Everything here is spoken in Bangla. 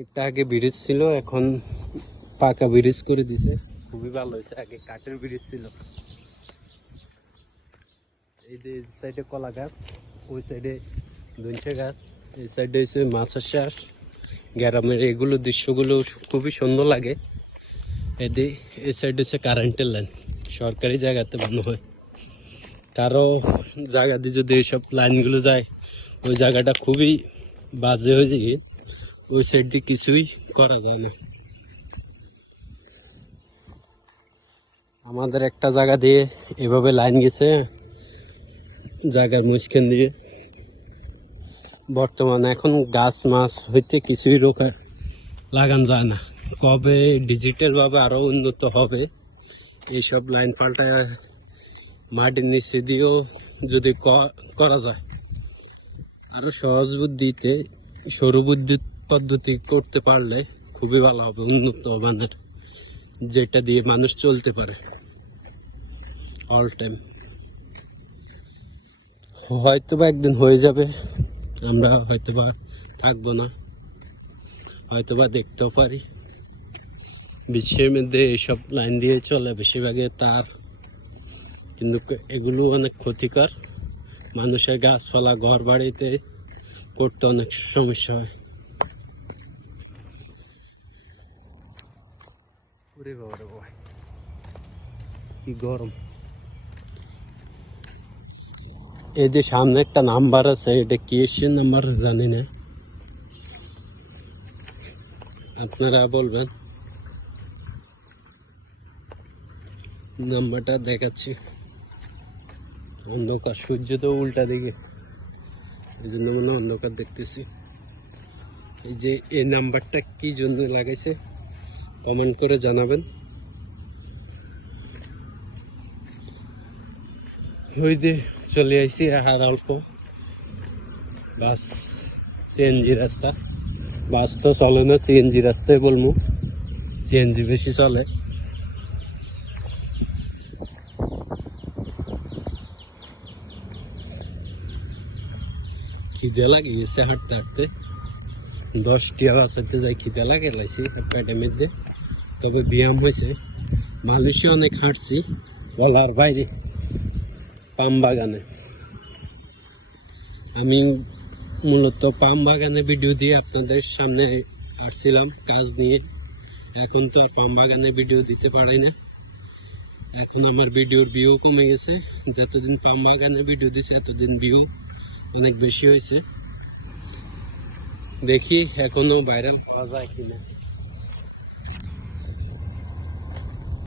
এটা আগে ব্রিজ ছিল, এখন পাকা ব্রিজ করে দিছে, খুবই ভালো হয়েছে। আগে কাঠের ব্রিজ ছিল। এই যে সাইডে কলা গাছ, ওই সাইডে ধনচা গাছ, এই সাইডে হচ্ছে মাছের চাষ। গ্রামের এগুলো দৃশ্যগুলো খুবই সুন্দর লাগে। এই সাইডে হচ্ছে কারেন্টের লাইন, সরকারি জায়গাতে বানানো হয়। কারো জায়গা দিয়ে যদি এইসব লাইনগুলো যায়, ওই জায়গাটা খুবই বাজে হয়ে যায়, ওই সাইড দিয়ে কিছুই করা যায় না। আমাদের একটা জায়গা দিয়ে এভাবে লাইন গেছে, জায়গার মাঝখান দিয়ে। বর্তমানে এখন গাছ মাছ হইতে কিছুই লাগান যায় না। কবে ডিজিটাল ভাবে আরো উন্নত হবে, এইসব লাইন পাল্টায় মাটির নিচে দিয়েও যদি করা যায়, আরো সহজ বুদ্ধিতে সৌর বিদ্যুৎ পদ্ধতি করতে পারলে খুবই ভালো হবে, উন্নত মানের, যেটা দিয়ে মানুষ চলতে পারে অল টাইম। হয়তোবা একদিন হয়ে যাবে, আমরা হয়তোবা থাকবো না, হয়তোবা দেখতেও পারি। বিশ্বের মধ্যে এইসব লাইন দিয়ে চলে বেশিরভাগে তার, কিন্তু এগুলো অনেক ক্ষতিকর। মানুষের গাছপালা ঘর বাড়িতে করতে অনেক সমস্যা হয়। কি গরম। এই যে সামনে একটা নাম্বার আছে, এটা কি নাম্বার জানি না, আপনারা বলবেন। নাম্বারটা দেখাচ্ছি। অন্ধকার, সূর্য তো উল্টা দিকে, এই জন্য মনে অন্ধকার দেখতেছি। এই যে এই নাম্বারটা কি জন্য লাগাইছে কমেন্ট করে জানাবেন। ওই যে চলে আইছি আর অল্প, বাস সিএনজি রাস্তা। বাস তো চলে না, সিএনজি রাস্তায় বলবো, সিএনজি বেশি চলে। খিদে লাগিয়েছে হাঁটতে হাঁটতে, 10টি বাসাতে যাই, খিদে লাগে লাইছি পেটের মধ্যে। তবে ব্যায়াম হয়েছে, মালয়েশিয়া অনেক হাঁটছি বলার বাইরে। পাম বাগানে আমি মূলত পাম বাগানে ভিডিও দিয়ে আপনাদের সামনে আসছিলাম কাজ নিয়ে। এখন তো আর পাম বাগানে ভিডিও দিতে পারি না, এখন আমার ভিডিওর ভিউ কমে গেছে। যতদিন পাম বাগানে ভিডিও দিছে এতদিন ভিউ অনেক বেশি হয়েছে। দেখি এখনো ভাইরাল করা যায় কিনা।